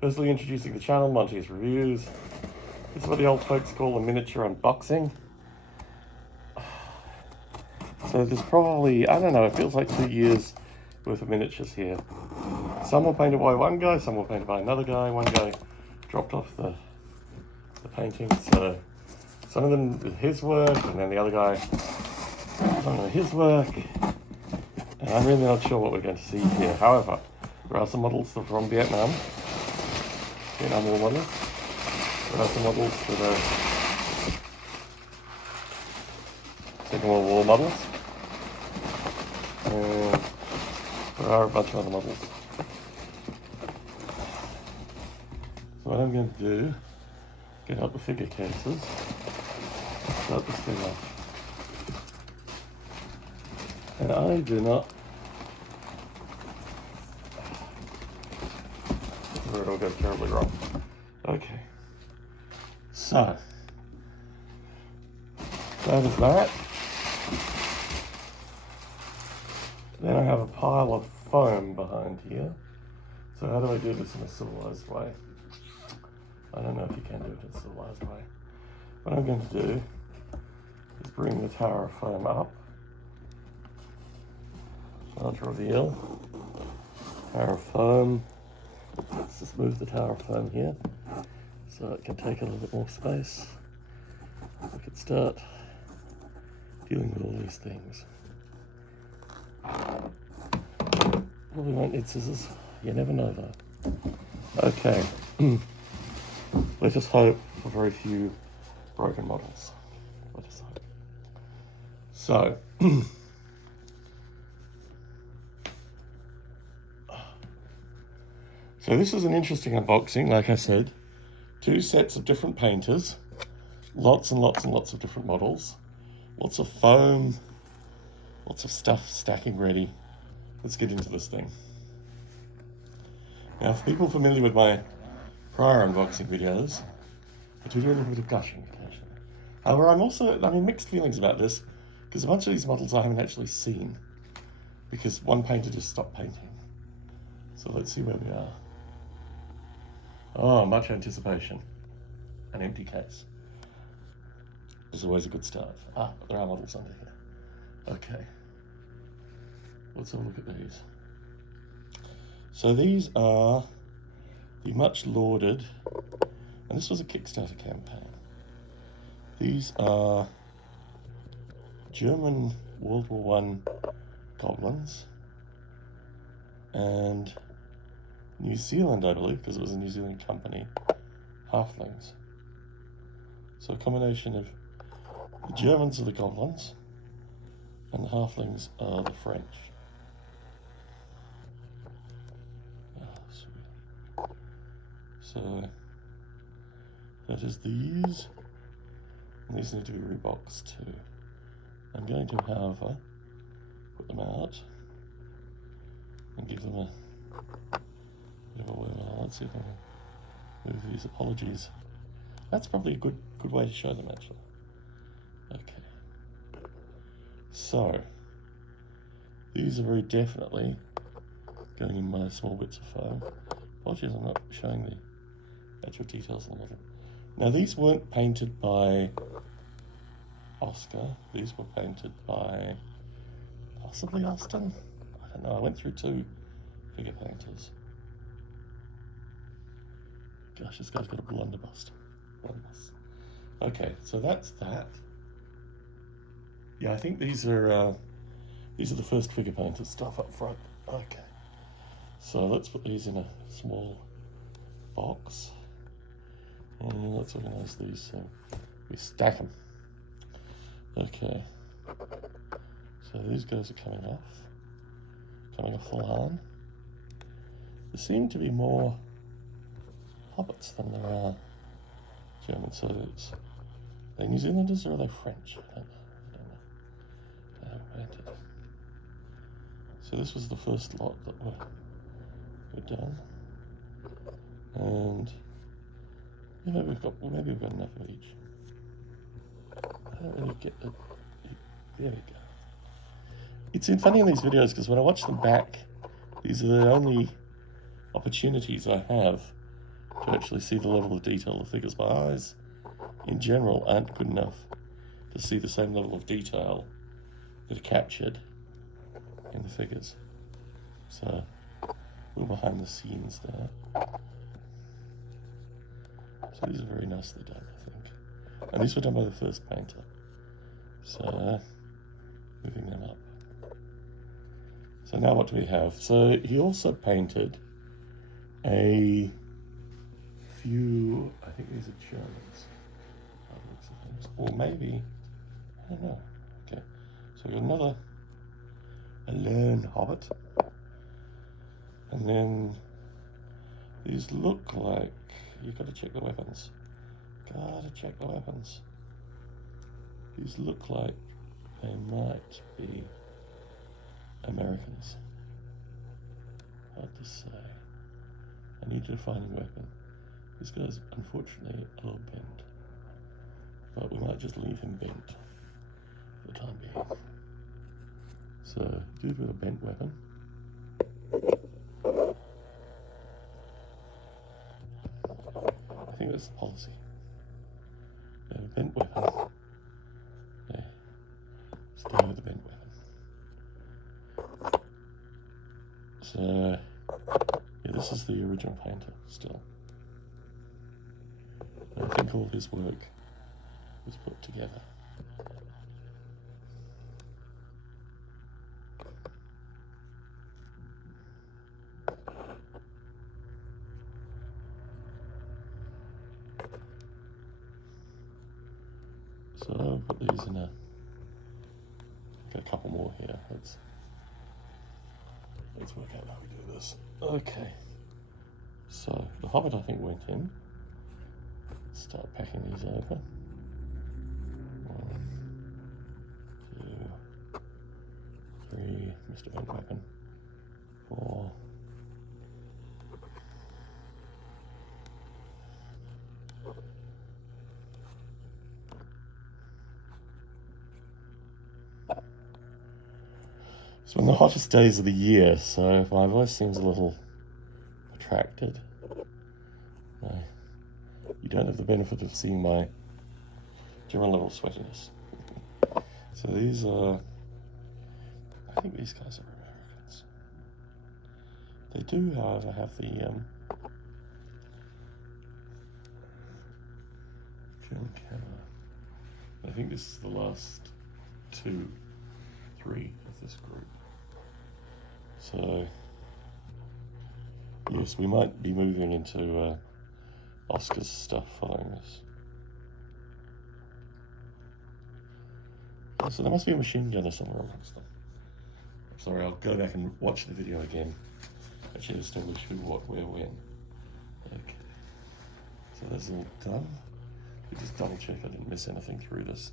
Firstly, introducing the channel, Monty's Reviews. This is what the old folks call a miniature unboxing. So there's probably, I don't know, it feels like 2 years worth of miniatures here. Some were painted by one guy, some were painted by another guy. One guy dropped off the painting, so some of them with his work, and then the other guy, some of his work. And I'm really not sure what we're going to see here. However, there are some models that are from Vietnam War models. There are some models that are Second World War models. And there are a bunch of other models. So what I'm going to do, get out the figure cases, start this thing off. And I do not, or it'll go terribly wrong. Okay. So, that is that. Then I have a pile of foam behind here. So how do I do this in a civilized way? I don't know if you can do it in a civilized way. What I'm going to do is bring the tower of foam up. Large reveal. Tower of foam. Let's just move the tower of foam here so it can take a little bit more space. We could start dealing with all these things. Probably won't need scissors. You never know though. Okay. Let us hope for very few broken models. Let us hope. So, so this is an interesting unboxing, like I said. 2 sets of different painters. Lots and lots and lots of different models. Lots of foam. Lots of stuff stacking ready. Let's get into this thing. Now, for people familiar with my prior unboxing videos, I do a little bit of gushing occasionally. However, I'm mixed feelings about this, because a bunch of these models I haven't actually seen, because one painter just stopped painting. So let's see where we are. Oh, much anticipation. An empty case. Is always a good start. Ah, there are models under here. Okay. Let's have a look at these. So these are the much lauded, and this was a Kickstarter campaign. These are German World War I goblins and New Zealand, I believe, because it was a New Zealand company, Halflings. So a combination of the Germans are the goblins and the Halflings are the French. So that is these, and these need to be reboxed too. I'm going to, however, put them out and give them a bit of a whirl. Let's see if I can move these. Apologies. That's probably a good way to show them, actually. Okay. So these are very definitely going in my small bits of foam. Apologies, I'm not showing the actual details on the model. Now, these weren't painted by Oscar. These were painted by possibly Austin. I don't know. I went through 2 figure painters. Gosh, this guy's got a blunderbuss. Okay, so that's that. Yeah, I think these are the first figure painter stuff up front. Okay, so let's put these in a small box. And let's organize these so we stack them. Okay, so these guys are coming off the line. There seem to be more hobbits than there are Germans. So are they New Zealanders or are they French? I don't know. I haven't painted. So this was the first lot that were done, and maybe we've got enough of each. I don't really get it. There we go. It's funny in these videos because when I watch them back, these are the only opportunities I have to actually see the level of detail of the figures. My eyes, in general, aren't good enough to see the same level of detail that are captured in the figures. So, we're behind the scenes there. So these are very nicely done, I think. And these were done by the first painter. So, moving them up. So now what do we have? So he also painted a few, I think these are Germans. Or maybe, I don't know. Okay, so we've got another, a lone hobbit. And then these look like, you've got to check the weapons. Gotta check the weapons. These look like they might be Americans. Hard to say. I need a defining weapon. This guy's unfortunately a little bent. But we might just leave him bent for the time being. So, dude with a bent weapon. I think that's the policy. They have a bent weapon. Yeah. Stay with the bent weapon. So, yeah, this is the original painter still. I think all his work was put together. So I'll put these in a couple more here. Let's work out how we do this. Okay. So the Hobbit I think went in. Let's start packing these over. 1, 2, 3, Mr. Bent Weapon. 4. It's one of the hottest days of the year, so my voice seems a little protracted. You don't have the benefit of seeing my general level of sweatiness. So these are, I think these guys are Americans. They do, however, have the German camera. I think this is the last 2, 3 of this group. So, yes, we might be moving into Oscar's stuff following this. So there must be a machine gunner somewhere amongst them. Sorry, I'll go back and watch the video again. Actually establish who, what, where, when. Okay. So that's all done. We just double check I didn't miss anything through this.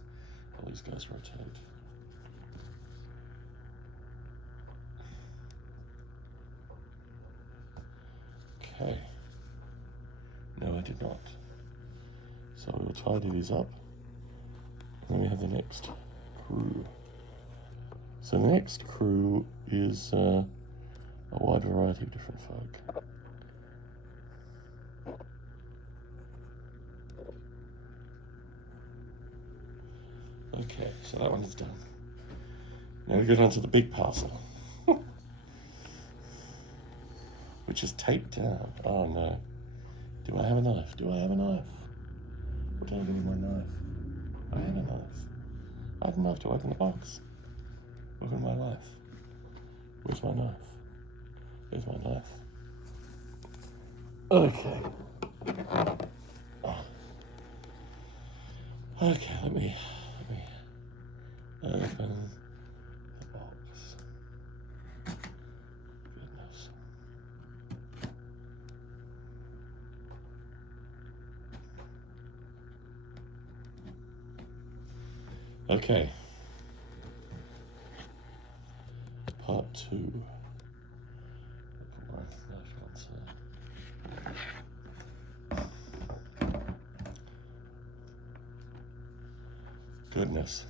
All these guys rotate. Okay. No, I did not. So we will tidy these up. And then we have the next crew. So the next crew is a wide variety of different folk. Okay, so that one is done. Now we go down to the big parcel. Which is taped down. Oh no. Do I have a knife? Do I have a knife? What did I do with my knife? I had a knife. I had a knife to open the box. Open my life. Where's my knife? There's my knife. Okay. Okay, let me open the box. Goodness. Okay. Part 2. Goodness.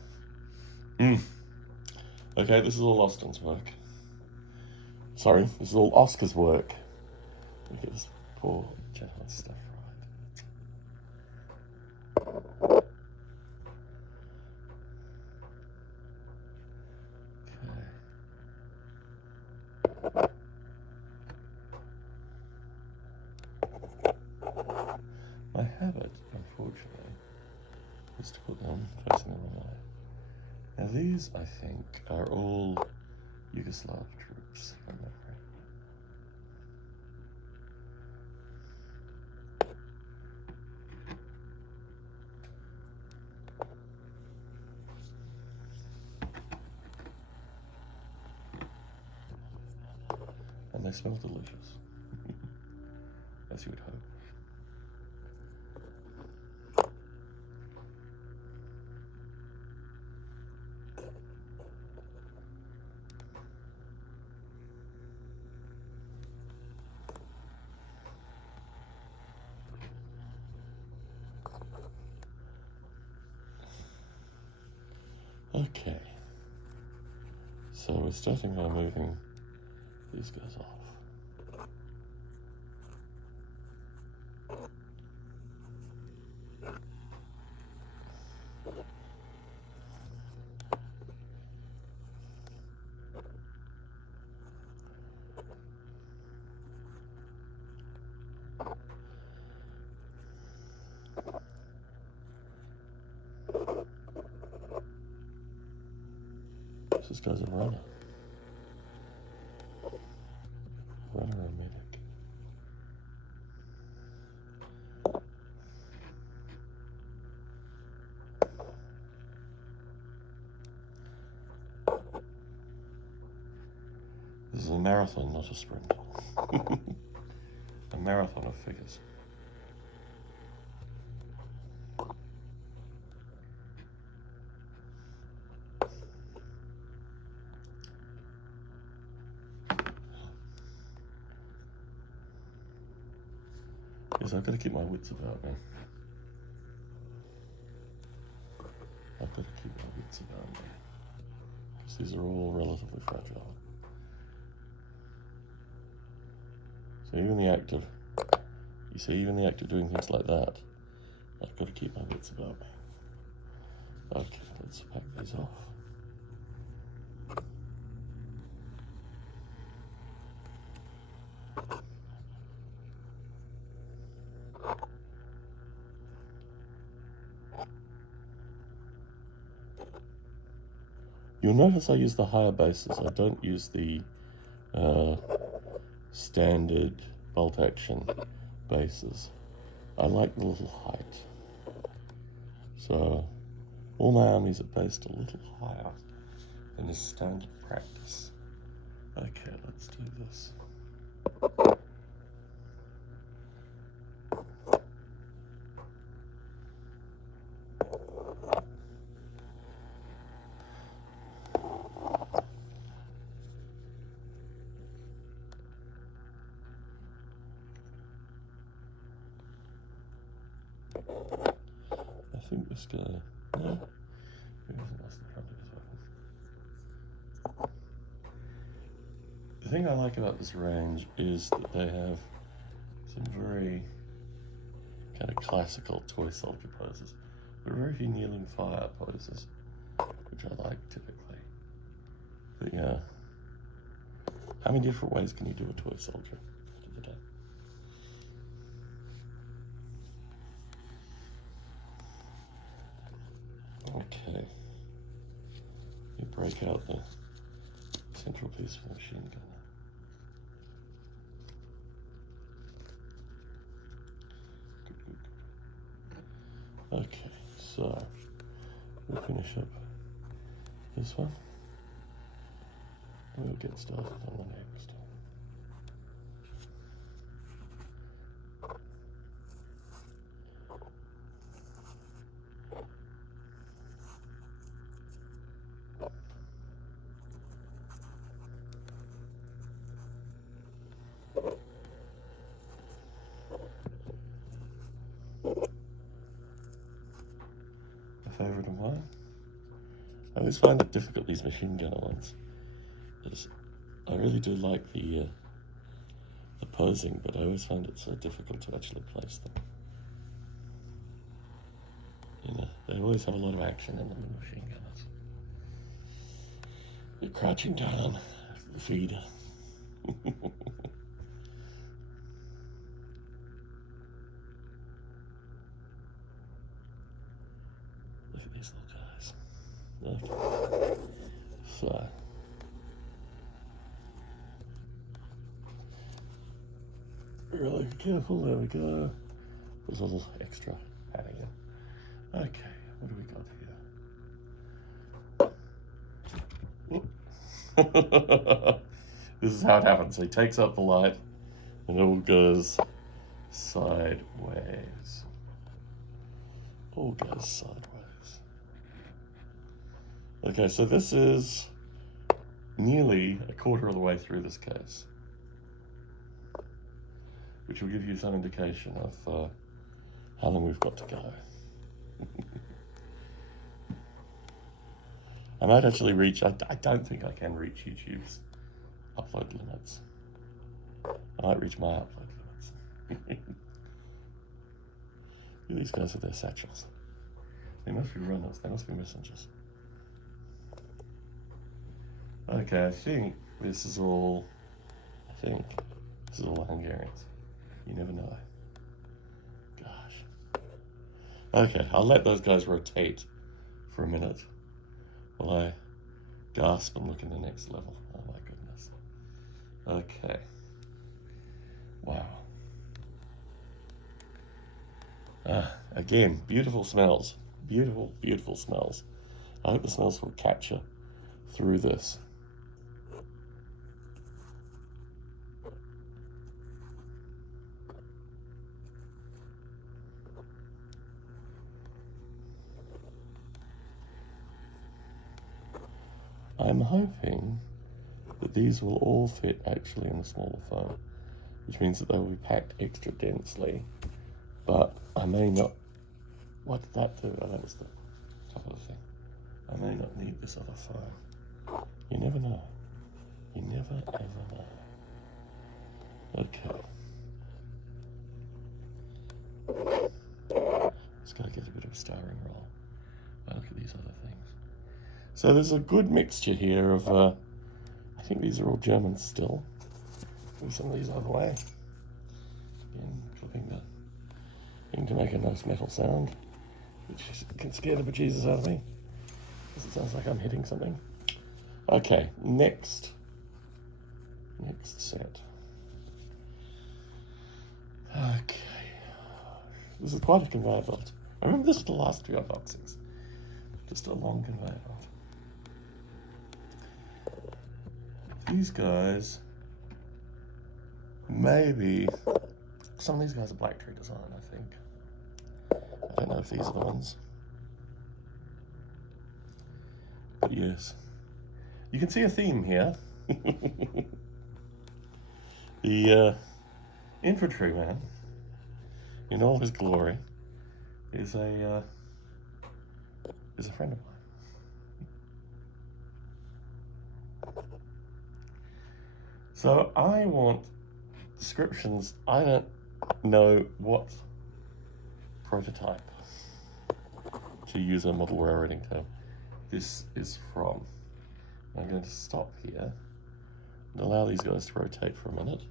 Okay, this is all Austin's work. Sorry, this is all Oscar's work. Look at this poor gentleman's stuff. unfortunately, is to put them facing the wrong way. Now these, I think, are all Yugoslav troops, from memory. And they smell delicious, as you would hope. Okay, so we're starting by moving these guys off. This guy's a runner. Runner and medic. This is a marathon, not a sprint. A marathon of figures. Yes, I've got to keep my wits about me. I've got to keep my wits about me. Because these are all relatively fragile. So even the act of, you see, even the act of doing things like that, I've got to keep my wits about me. Okay, let's pack these off. You'll notice I use the higher bases. I don't use the standard bolt action bases. I like the little height. So all my armies are based a little higher than is standard practice. Okay, let's do this. I think this guy, no, he hasn't lost the front of his weapons. The thing I like about this range is that they have some very kind of classical toy soldier poses, but very few kneeling fire poses, which I like typically. But yeah, how many different ways can you do a toy soldier at the end of the day? Okay, you break out the central piece for the machine gun. Okay, so we'll finish up this one. We'll get started on the next. A favourite of mine. I always find it difficult, these machine gunner ones. I really do like the posing, but I always find it so difficult to actually place them. You know, they always have a lot of action in them, the machine gunners. You're crouching down, the feeder. at these little guys. Okay. So. Really be careful, there we go. There's a little extra padding in. Okay, what do we got here? This is how it happens. He takes out the light and it all goes sideways. All goes sideways. Okay, so this is nearly a quarter of the way through this case, which will give you some indication of how long we've got to go. I might actually reach, I don't think I can reach YouTube's upload limits. I might reach my upload limits. These guys with their satchels. They must be runners, they must be messengers. Okay, I think this is all Hungarians. You never know. Gosh. Okay, I'll let those guys rotate for a minute while I gasp and look in the next level. Oh my goodness. Okay. Wow. Again, beautiful smells. Beautiful, beautiful smells. I hope the smells will capture through this. I'm hoping that these will all fit actually in the smaller foam, which means that they will be packed extra densely, but I may not. What did that do? Oh, that was the top of the thing. I may not need this other foam. You never know. You never ever know. Okay. Just gotta get a bit of a starring roll. Oh, look at these other things. So there's a good mixture here of, I think these are all Germans still. Move some of these out of the way. Again, clipping the thing to make a nice metal sound, which can scare the bejesus out of me, because it sounds like I'm hitting something. Okay, next set. Okay. This is quite a conveyor belt. I remember this was the last two unboxings. Just a long conveyor belt. These guys, maybe, some of these guys are Black Tree design, I think. I don't know if these are the ones. But yes. You can see a theme here. The infantryman, in all his glory, is a friend of mine. So I want descriptions. I don't know what prototype, to use a model railroading term, this is from. I'm going to stop here and allow these guys to rotate for a minute,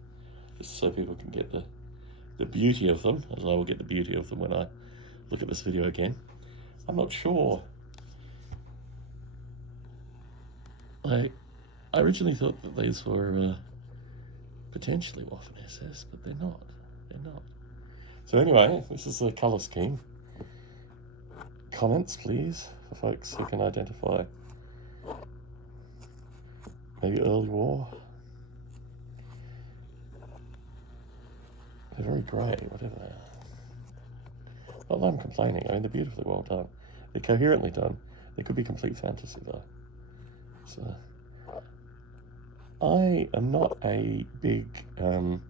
just so people can get the beauty of them, as I will get the beauty of them when I look at this video again. I'm not sure. I originally thought that these were potentially Waffen SS, but they're not. They're not. So anyway, this is the colour scheme. Comments, please, for folks who can identify. Maybe early war. They're very grey, whatever they are. Not that I'm complaining. I mean, they're beautifully well done. They're coherently done. They could be complete fantasy, though. So, I am not a big, you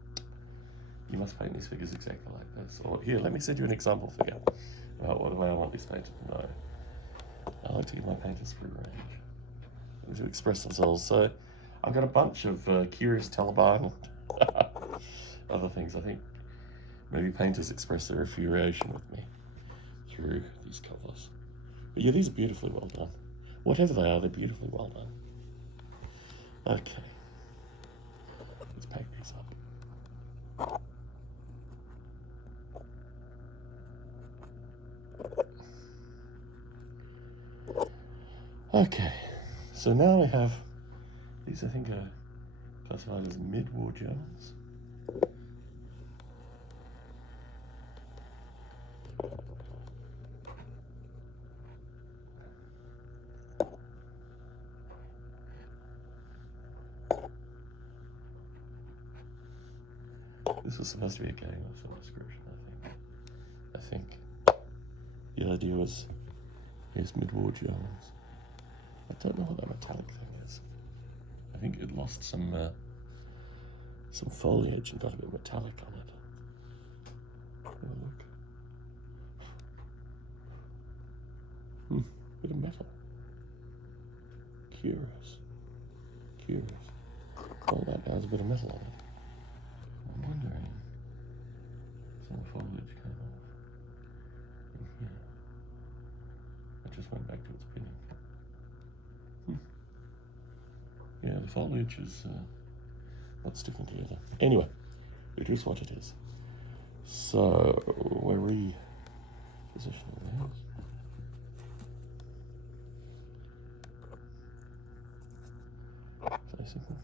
must paint these figures exactly like this. Or here, let me send you an example figure about what way I want these painted. No. I like to give my painters free range to express themselves. So I've got a bunch of curious Taliban other things. I think maybe painters express their infuriation with me through these colours. But yeah, these are beautifully well done. Whatever they are, they're beautifully well done. Okay. Let's pack these up. Okay, so now we have these, I think, are classified as mid-war Germans. This was supposed to be a game of some description, I think. The idea was, here's mid-war Germans. I don't know what that metallic thing is. I think it lost some foliage and got a bit metallic on it. Have a look. Bit of metal. Curious. All that has a bit of metal on it. I'm wondering if some foliage came off in here. It just went back to its pinning. Yeah, the foliage is not sticking together. Anyway, it is what it is. So we're repositioning these. Very simple.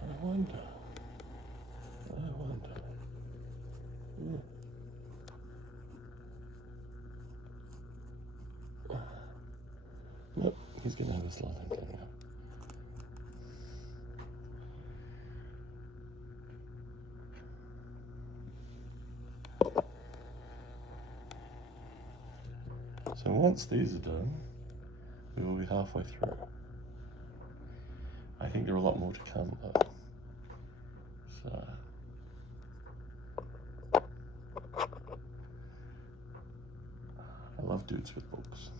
I wonder. Nope, he's going to have a slot in coming up. So once these are done, we will be halfway through. I think there are a lot more to come though. So I love dudes with books.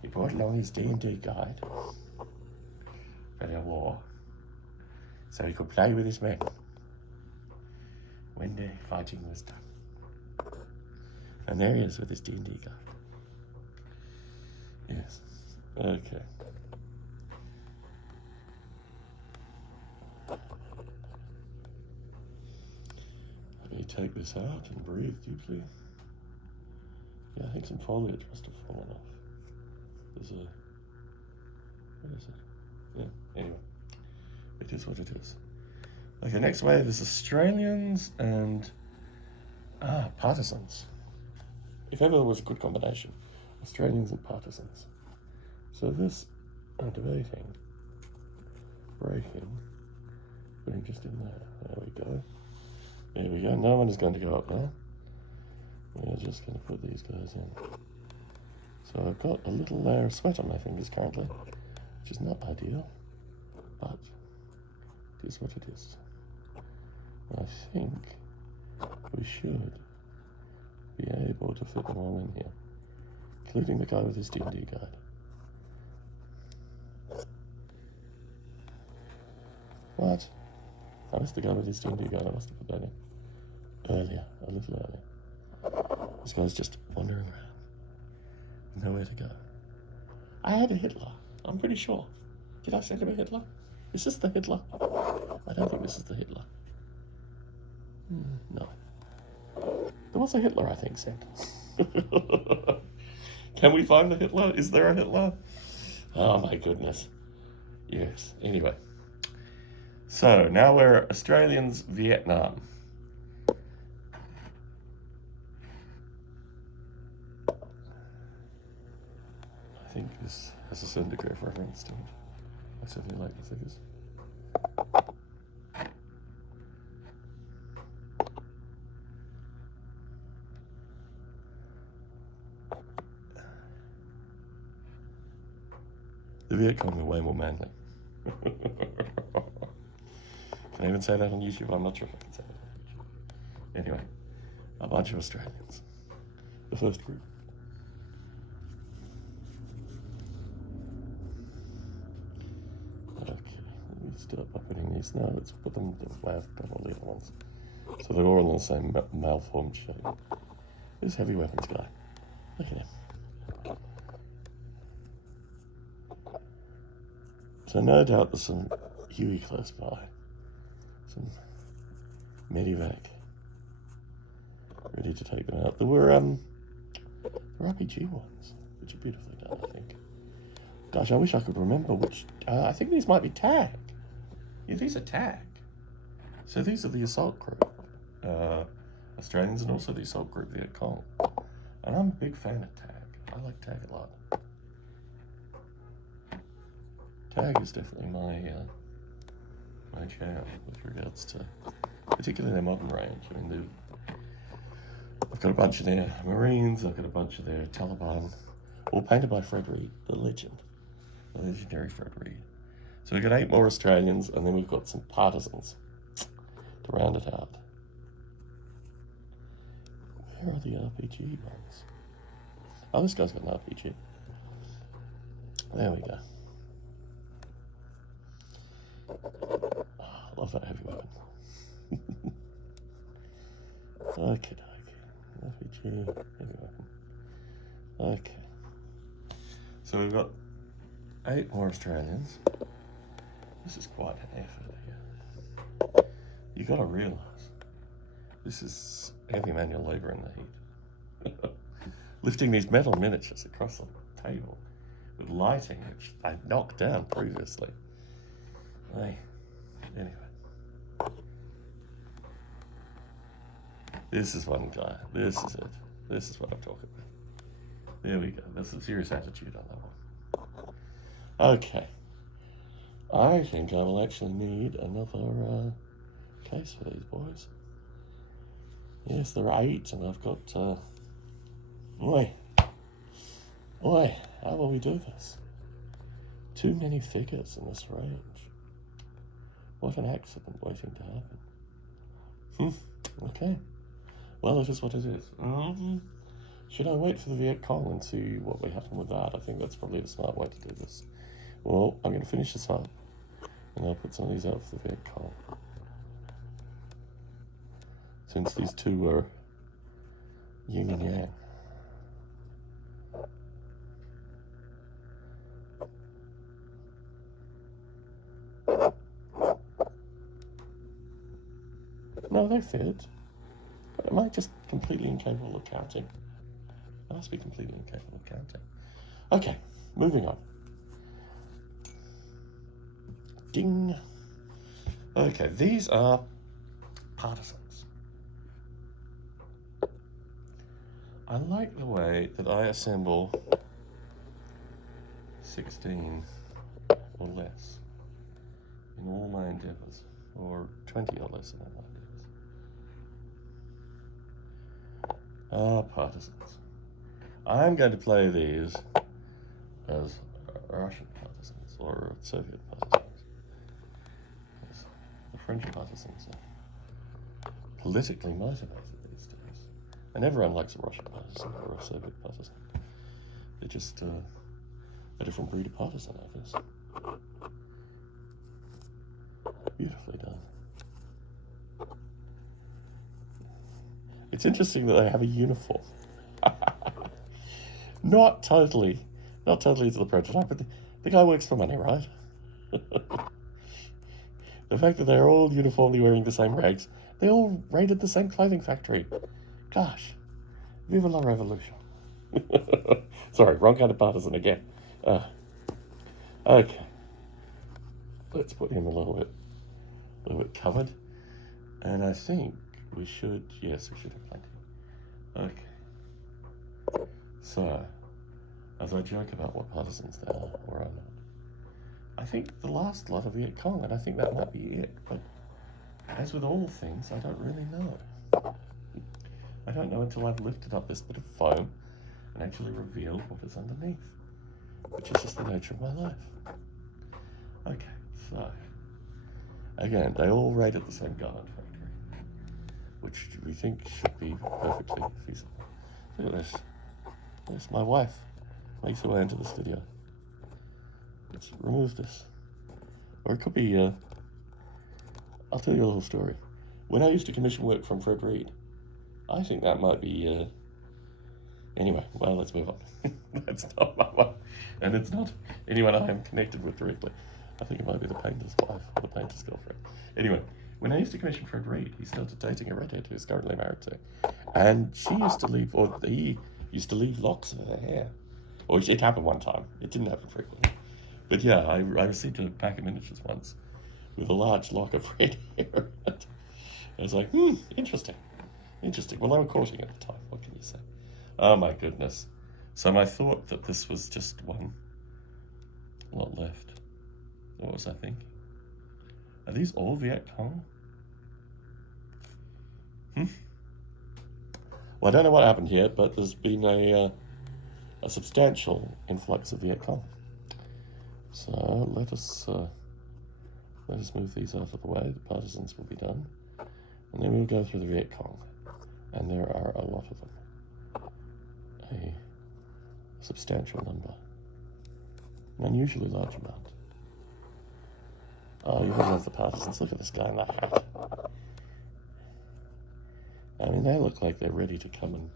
He brought along his D&D guide for their war, so he could play with his men when the fighting was done. And there he is with his D&D guide. Yes. Okay. Let me take this out and breathe deeply. Yeah, I think some foliage must have fallen off. There's a... Where is it? Yeah, anyway. It is what it is. Okay, next wave is Australians and... partisans. If ever there was a good combination. Australians and partisans. So this, I'm debating, breaking, putting just in there. There we go. There we go. No one is going to go up there. We're just going to put these guys in. So I've got a little layer of sweat on my fingers currently, which is not ideal, but it is what it is. I think we should be able to fit them all in here, including the guy with his D&D guide. What? I missed the guy with his D&D guide. I must have put that in earlier, a little earlier. This guy's just wandering around. Nowhere to go. I had a Hitler, I'm pretty sure. Did I send him a Hitler? Is this the Hitler? I don't think this is the Hitler. No. There was a Hitler, I think, sent. Can we find the Hitler? Is there a Hitler? Oh my goodness. Yes, anyway. So, now we're Australians, Vietnam. I think this has a certain degree of reference to it. I certainly like the figures. The Viet Cong are way more manly. Can I even say that on YouTube? I'm not sure if I can say that on YouTube. Anyway, a bunch of Australians. The first group. Okay, let me start by putting these now. Let's put them the way I've done all the other ones. So they're all in the same malformed shape. This heavy weapons guy. Look at him. So no doubt there's some Huey close by. Some Medivac. Ready to take them out. There were RPG ones, which are beautifully done, I think. Gosh, I wish I could remember which... I think these might be tag. Yeah, these are tag. So these are the assault group. Australians, and also the assault group Viet Cong. And I'm a big fan of tag. I like tag a lot. Tag is definitely my jam with regards to particularly their modern range. I mean, I've got a bunch of their Marines, I've got a bunch of their Taliban, all painted by Fred Reed, the legend, the legendary Fred Reed. So we've got 8 more Australians, and then we've got some partisans to round it out. Where are the RPG ones? Oh, this guy's got an RPG. There we go. Oh, I love that heavy weapon. Okay. RPG, heavy weapon. Okay. So we've got 8 more Australians. This is quite an effort here. You gotta realise, this is heavy manual labour in the heat. Lifting these metal miniatures across the table with lighting, which I knocked down previously. Anyway. This is one guy. This is it. This is what I'm talking about. There we go. There's some serious attitude on that one. Okay. I think I will actually need another case for these boys. Yes, there are 8, and I've got... Oi, how will we do this? Too many figures in this range. What an accident waiting to happen. Okay. Well, it is what it is. Should I wait for the Viet Cong and see what will happen with that? I think that's probably the smart way to do this. Well, I'm going to finish this up, and I'll put some of these out for the Viet Cong. Since these two were yin and yang. No, they fit. But am I just completely incapable of counting? I must be completely incapable of counting. Okay, moving on. Ding. Okay, these are partisans. I like the way that I assemble 16 or less in all my endeavours, or 20 or less in all my endeavours. Partisans. I'm going to play these as Russian partisans or Soviet partisans. The French partisans are politically motivated these days. And everyone likes a Russian partisan or a Soviet partisan. They're just a different breed of partisan, I guess. Beautifully done. It's interesting that they have a uniform. Not totally to the prototype, but the guy works for money, right? The fact that they're all uniformly wearing the same rags, they all raided the same clothing factory. Gosh, vive la revolution. Sorry, wrong kind of partisan again. Okay, let's put him a little bit covered, and I think we should, yes, we should have plenty. Okay, so as I joke about what partisans they are or are not, I think the last lot of Viet Cong, and I think that might be it, but as with all things, I don't really know. I don't know until I've lifted up this bit of foam and actually revealed what is underneath, which is just the nature of my life. Okay, so, again, they all raided the same garment factory, which we think should be perfectly feasible. Look at this. There's my wife. Makes her way into the studio. Let's remove this. Or it could be, I'll tell you a little story. When I used to commission work from Fred Reed, I think that might be, anyway, well, let's move on. That's not my wife, and it's not anyone I am connected with directly. I think it might be the painter's wife or the painter's girlfriend. Anyway, when I used to commission Fred Reed, he started dating a redhead who he's currently married to. And she used to leave, or he used to leave locks of her hair. Or it happened one time. It didn't happen frequently. But yeah, I received a pack of miniatures once with a large lock of red hair. I was like, interesting. Interesting. Well, they were courting at the time. What can you say? Oh my goodness. So I thought that this was just one lot left. What was I thinking? Are these all Viet Cong? Well, I don't know what happened here, but there's been a substantial influx of Viet Cong. So let us move these out of the way. The partisans will be done, and then we'll go through the Viet Cong, and there are a lot of them, a substantial number, an unusually large amount. Oh, you gotta love the partisans. Look at this guy in that hat. I mean, they look like they're ready to come and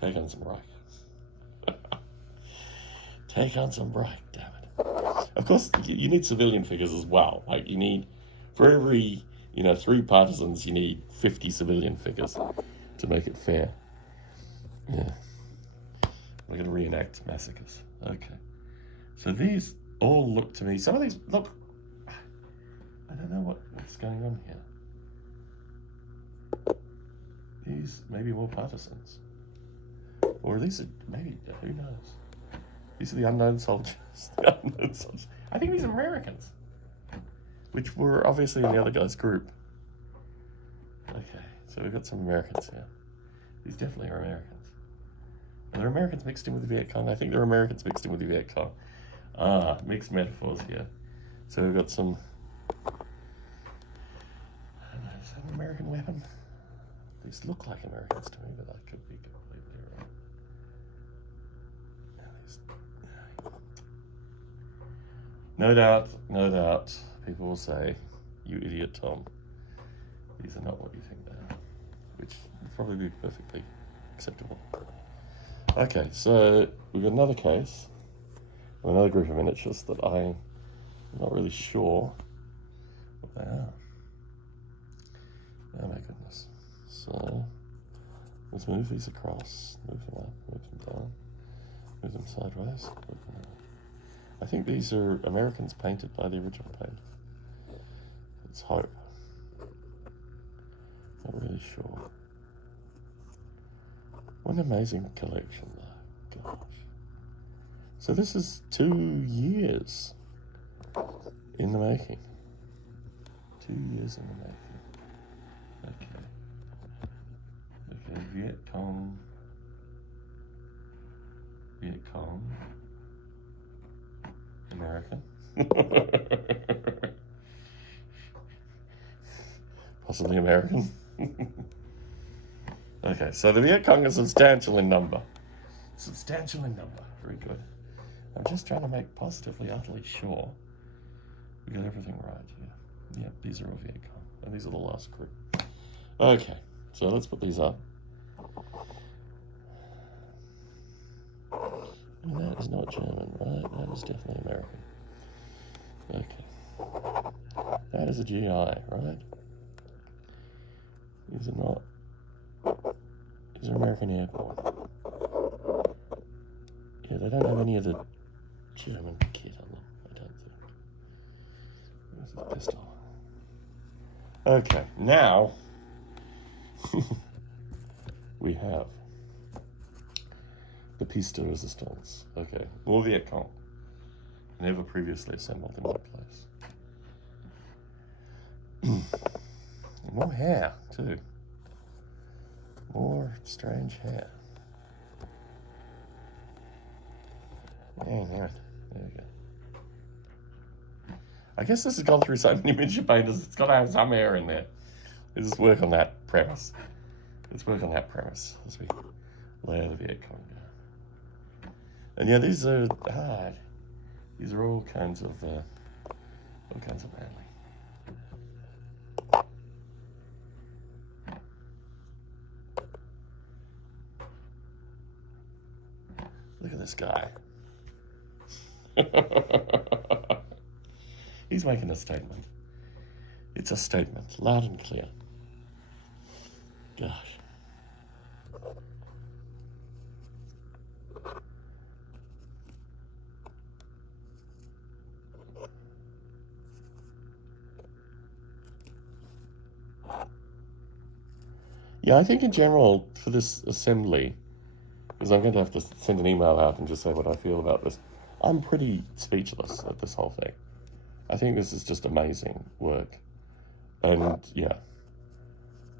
take on some Reich. Take on some Reich, damn it. Of course, you need civilian figures as well. Like, you need, for every, 3 partisans, you need 50 civilian figures to make it fair. Yeah. We're going to reenact massacres. Okay. So these all look to me, some of these look, I don't know what's going on here. These maybe more partisans. Or these are, maybe, who knows? These are the unknown soldiers. The unknown soldiers. I think these are Americans, which were obviously in the other guy's group. Okay, so we've got some Americans here. These definitely are Americans. Are there Americans mixed in with the Viet Cong? I think there are Americans mixed in with the Viet Cong. Ah, mixed metaphors here. So we've got some, I don't know, is that an American weapon? These look like Americans to me, but I could be completely wrong. No doubt, people will say, you idiot, Tom. These are not what you think they are, which would probably be perfectly acceptable. Okay, so we've got another case, another group of miniatures that I'm not really sure what they are. Oh my goodness. So let's move these across, move them up, move them down, move them sideways. I think these are Americans painted by the original painter. Let's hope. Not really sure. What an amazing collection though, gosh. So this is 2 years in the making. 2 years in the making. Okay, Viet Cong, American. Possibly American. Okay, so the Viet Cong is substantial in number. Very good. I'm just trying to make positively, utterly sure we got everything right here. Yep, these are all Viet Cong, and these are the last group. Okay, so let's put these up. And that is not German, right? That is definitely American. Okay. That is a GI, right? These are not. These are American Airborne. Yeah, they don't have any of the German kit on them, I don't think. Where's the pistol? Okay, now we have the piece de resistance. Okay, all Viet Cong, never previously assembled in one place. More hair, too. More strange hair. Oh, right. There we go. I guess this has gone through so many miniature painters, it's got to have some hair in there. Let's work on that premise. As we layer the Viet Cong down. And yeah, these are hard. These are all kinds of manly. Look at this guy. He's making a statement. It's a statement, loud and clear. Gosh. Yeah, I think in general, for this assembly, because I'm going to have to send an email out and just say what I feel about this, I'm pretty speechless at this whole thing. I think this is just amazing work. And yeah,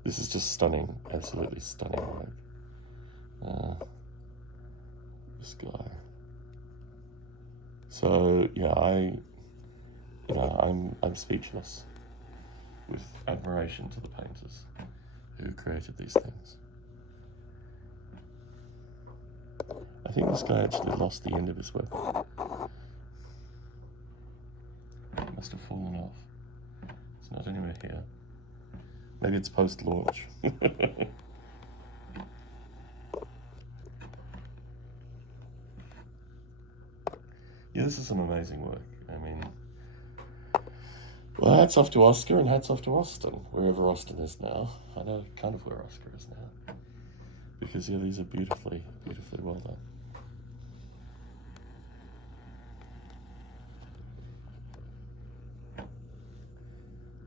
this is just stunning, absolutely stunning work. This guy. So yeah, I'm speechless with admiration to the painters who created these things. I think this guy actually lost the end of his weapon. It must have fallen off. It's not anywhere here. Maybe it's post-launch. Yeah, this is some amazing work. I mean, well, hats off to Oscar and hats off to Austin, wherever Austin is now. I know kind of where Oscar is now. Because, yeah, these are beautifully, beautifully well done.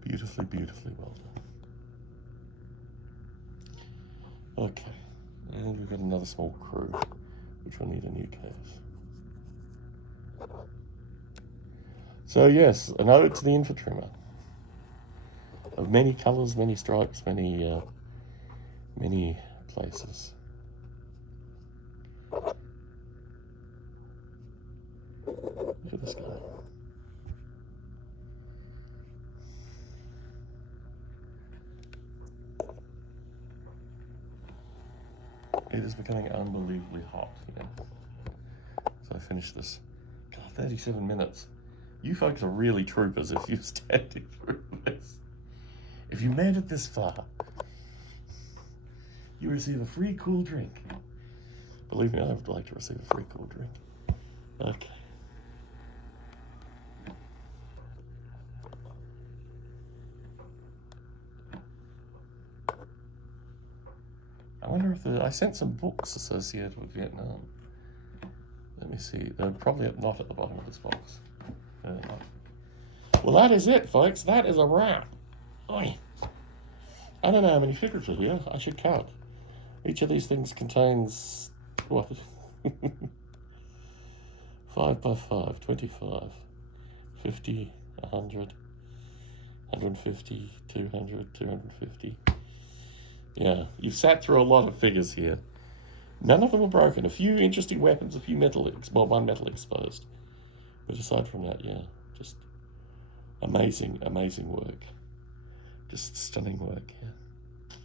Beautifully, beautifully well done. Okay, and we've got another small crew, which will need a new case. So yes, an ode to the infantryman. Of many colours, many stripes, many places. Look at this guy. It is becoming unbelievably hot here. So I finished this. God, 37 minutes. You folks are really troopers if you're standing through this. If you made it this far, you receive a free cool drink. Believe me, I would like to receive a free cool drink. Okay. I wonder if I sent some books associated with Vietnam. Let me see. They're probably not at the bottom of this box. Well, that is it, folks. That is a wrap. Oi. I don't know how many figures are here. I should count. Each of these things contains, what? 5 by 5, 25, 50, 100, 150, 200, 250. Yeah, you've sat through a lot of figures here. None of them are broken. A few interesting weapons, a few one metal exposed. But aside from that, yeah, just amazing, amazing work. Just stunning work, yeah.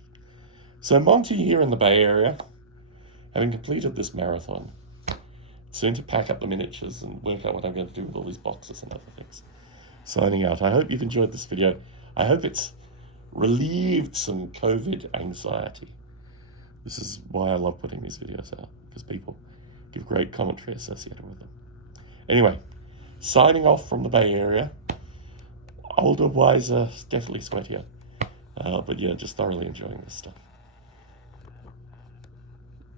So Monty here in the Bay Area, having completed this marathon, soon to pack up the miniatures and work out what I'm going to do with all these boxes and other things. Signing out. I hope you've enjoyed this video. I hope it's relieved some COVID anxiety. This is why I love putting these videos out, because people give great commentary associated with them. Anyway, signing off from the Bay Area. Older, wiser, definitely sweatier. But yeah, just thoroughly enjoying this stuff.